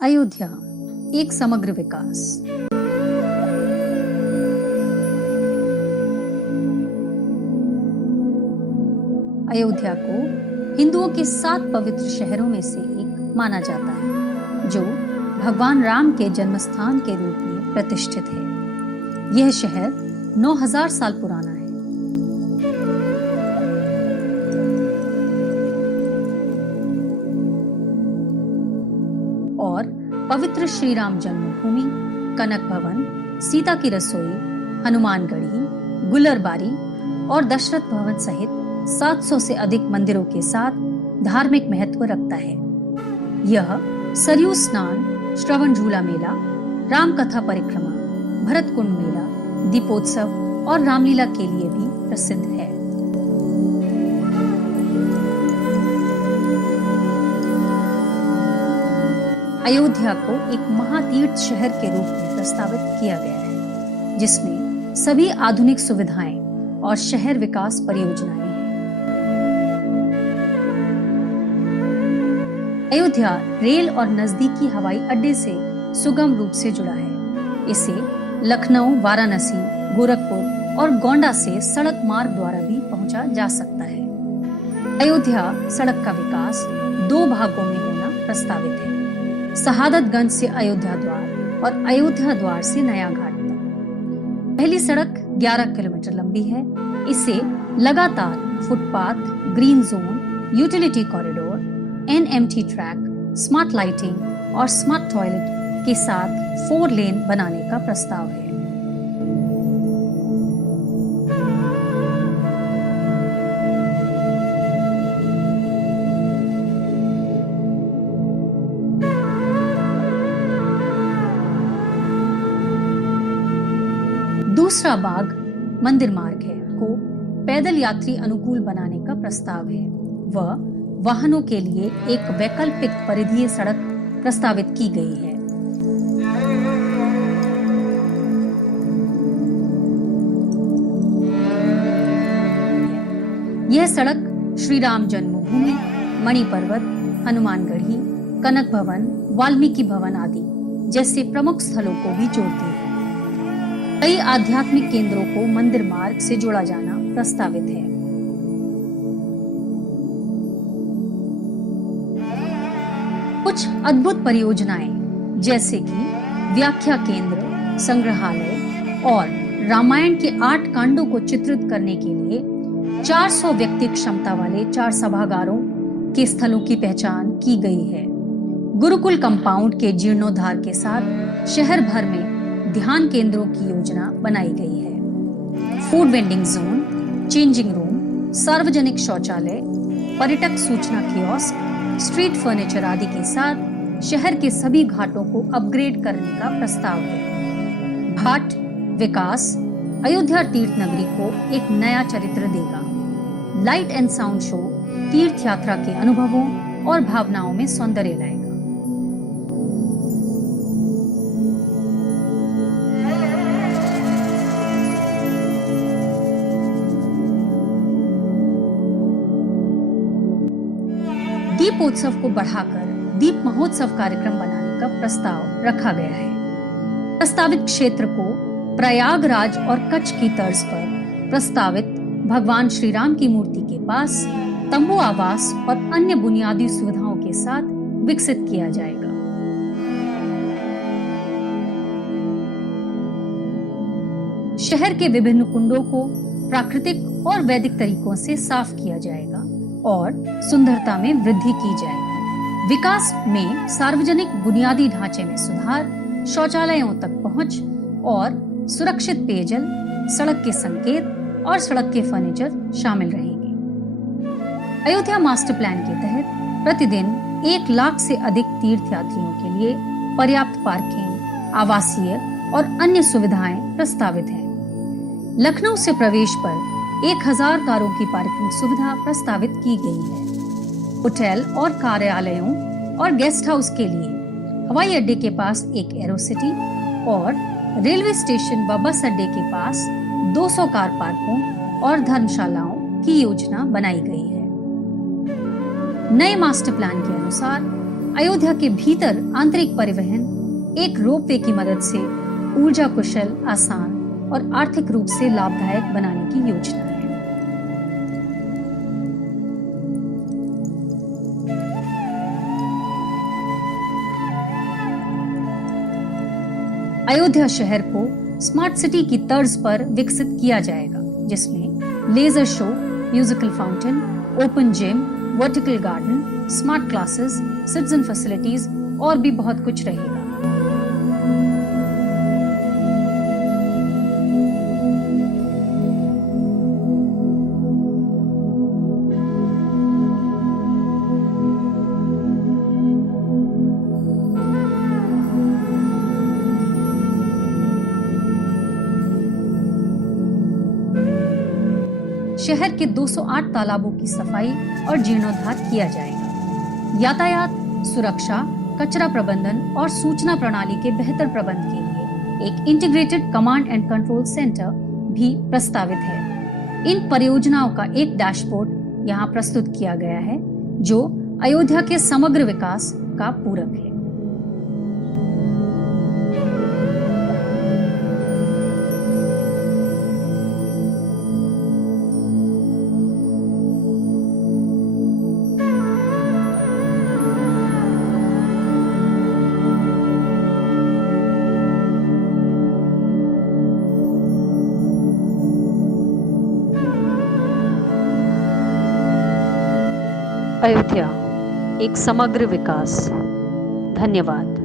अयोध्या एक समग्र विकास। अयोध्या को हिंदुओं के 7 पवित्र शहरों में से एक माना जाता है, जो भगवान राम के जन्मस्थान के रूप में प्रतिष्ठित है। यह शहर 9000 साल पुराना है। और पवित्र श्री राम जन्मभूमि, कनक भवन, सीता की रसोई, हनुमानगढ़ी, गुलरबारी और दशरथ भवन सहित 700 से अधिक मंदिरों के साथ धार्मिक महत्व रखता है। यह सरयू स्नान, श्रवण झूला मेला, राम कथा परिक्रमा, भरत कुंड मेला, दीपोत्सव और रामलीला के लिए भी प्रसिद्ध है। अयोध्या को एक महातीर्थ शहर के रूप में प्रस्तावित किया गया है, जिसमें सभी आधुनिक सुविधाएं और शहर विकास परियोजनाएं हैं। अयोध्या रेल और नजदीकी हवाई अड्डे से सुगम रूप से जुड़ा है। इसे लखनऊ, वाराणसी, गोरखपुर और गोंडा से सड़क मार्ग द्वारा भी पहुंचा जा सकता है। अयोध्या सड़क का विकास 2 भागों में होना प्रस्तावित है, शहादतगंज से अयोध्या द्वार और अयोध्या द्वार से नया घाट तक। पहली सड़क 11 किलोमीटर लंबी है। इसे लगातार footpath, green zone, utility corridor, NMT track, smart lighting और स्मार्ट टॉयलेट के साथ 4 लेन बनाने का प्रस्ताव है। दूसरा भाग मंदिर मार्ग है, को पैदल यात्री अनुकूल बनाने का प्रस्ताव है। वह वाहनों के लिए एक वैकल्पिक परिधीय सड़क प्रस्तावित की गई है। यह सड़क श्री राम जन्मभूमि, मणि पर्वत, हनुमानगढ़ी, कनक भवन, वाल्मीकि भवन आदि जैसे प्रमुख स्थलों को भी जोड़ती है। कई आध्यात्मिक केंद्रों को मंदिर मार्ग से जोड़ा जाना प्रस्तावित है। कुछ अद्भुत परियोजनाएं जैसे कि व्याख्या केंद्र, संग्रहालय और रामायण के 8 कांडों को चित्रित करने के लिए 400 व्यक्ति क्षमता वाले 4 सभागारों के स्थलों की पहचान की गई है। गुरुकुल कंपाउंड के जीर्णोद्धार के साथ शहर भर में ध्यान केंद्रों की योजना बनाई गई है। Food vending zone, changing room, सार्वजनिक शौचालय, पर्यटक सूचना कियोस्क, स्ट्रीट फर्नीचर आदि के साथ शहर के सभी घाटों को अपग्रेड करने का प्रस्ताव है। घाट विकास अयोध्या तीर्थ नगरी को एक नया चरित्र देगा। लाइट एंड साउंड शो तीर्थ यात्रा के अनुभवों और भावनाओं में सौंदर्य लाएगा। दीपोत्सव को बढ़ाकर दीप महोत्सव कार्यक्रम बनाने का प्रस्ताव रखा गया है। प्रस्तावित क्षेत्र को प्रयागराज और कच्छ की तर्ज पर प्रस्तावित भगवान श्री राम की मूर्ति के पास तंबू आवास और अन्य बुनियादी सुविधाओं के साथ विकसित किया जाएगा। शहर के विभिन्न कुंडों को प्राकृतिक और वैदिक तरीकों से साफ किया जाएगा और सुंदरता में वृद्धि की जाएगी। विकास में सार्वजनिक बुनियादी ढांचे में सुधार, शौचालयों तक पहुंच और सुरक्षित पेयजल, सड़क के संकेत और सड़क के फर्नीचर शामिल रहेंगे। अयोध्या मास्टर प्लान के तहत प्रतिदिन 1 लाख से अधिक तीर्थ यात्रियों के लिए पर्याप्त पार्किंग, आवासीय और अन्य सुविधाएं प्रस्तावित हैं। लखनऊ से प्रवेश पर 1000 कारों की पार्किंग सुविधा प्रस्तावित की गई है। होटल और कार्यालयों और गेस्ट हाउस के लिए हवाई अड्डे के पास एक एरोसिटी और रेलवे स्टेशन व बस अड्डे के पास 200 कार पार्कों और धर्मशालाओं की योजना बनाई गई है। नए मास्टर प्लान के अनुसार अयोध्या के भीतर आंतरिक परिवहन एक रोपवे की मदद से ऊर्जा कुशल, आसान और आर्थिक रूप से लाभदायक बनाने की योजना है। अयोध्या शहर को स्मार्ट सिटी की तर्ज पर विकसित किया जाएगा, जिसमें laser show, musical fountain, open gym, vertical garden, smart classes, citizen facilities और भी बहुत कुछ रहेगा। शहर के 208 तालाबों की सफाई और जीर्णोद्धार किया जाएगा। यातायात, सुरक्षा, कचरा प्रबंधन और सूचना प्रणाली के बेहतर प्रबंध के लिए एक integrated command and control centre भी प्रस्तावित है। इन परियोजनाओं का एक डैशबोर्ड यहाँ प्रस्तुत किया गया है, जो अयोध्या के समग्र विकास का पूरक है। अयोध्या, एक समग्र विकास। धन्यवाद।